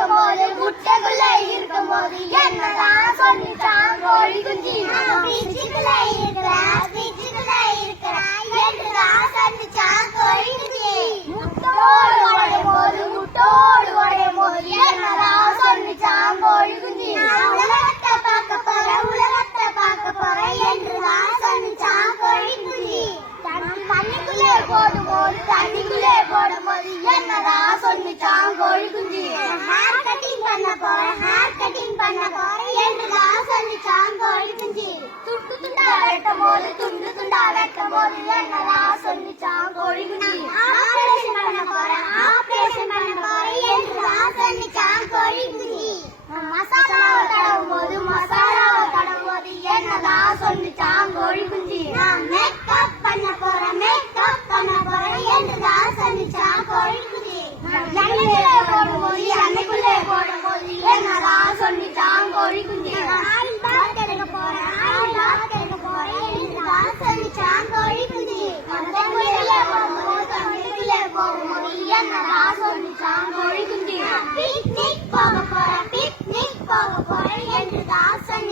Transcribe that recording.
இருக்கும்போது முட்டைக்குள்ள இருக்கும்போது என்னதான் சொல்லிட்டான் கோழி குஞ்சு. பீச்சுக்குள்ள இருக்கிற என்றுதான் சொல்லிச்சான் கோழி குஞ்சு. முட்டோடு உடையும் போது என்னதான் சொல்லிச்சான் கோழி குஞ்சு. உலகத்தை பார்க்க போறேன் என்றுதான் சொல்லிச்சான் கோழி குஞ்சு. தண்ணிக்குள்ளே போடும்போது என்னதான் சொல்லிச்சான் கோழி குஞ்சு. ஹேர் கட்டிங் பண்ண போறேன் என்றுதான் சொல்லிச்சான் கோழி குஞ்சு. துண்டு துண்டா வெட்டும் போது என்னதான் சொல்லிச்சான் கோழி குஞ்சு. ஆபரேஷன் பண்ண போறேன் என்றுதான் சொல்லிச்சான் கோழி குஞ்சு. மசாலாவை தடவும் போது என்னதான் சொல்லிச்சான் கோழி குஞ்சு. நான் மேக்கப் பண்ண போறேன் என்றுதான் சொல்லிச்சான் கோழி குஞ்சு. எண்ணெய்க்குள்ளே போடும்போது என்னதான் சொல்லிச்சான் கோழி குஞ்சு. ஆயில் பாத் எடுக்க போறேன் என்றுதான் சொல்லிச்சான் கோழி குஞ்சு. தண்ணிக்குள்ளே போகும்போது என்னதான் சொல்லிச்சான் கோழி குஞ்சு. பிக்னிக் போக போறேன் என்றுதான் சொல்லி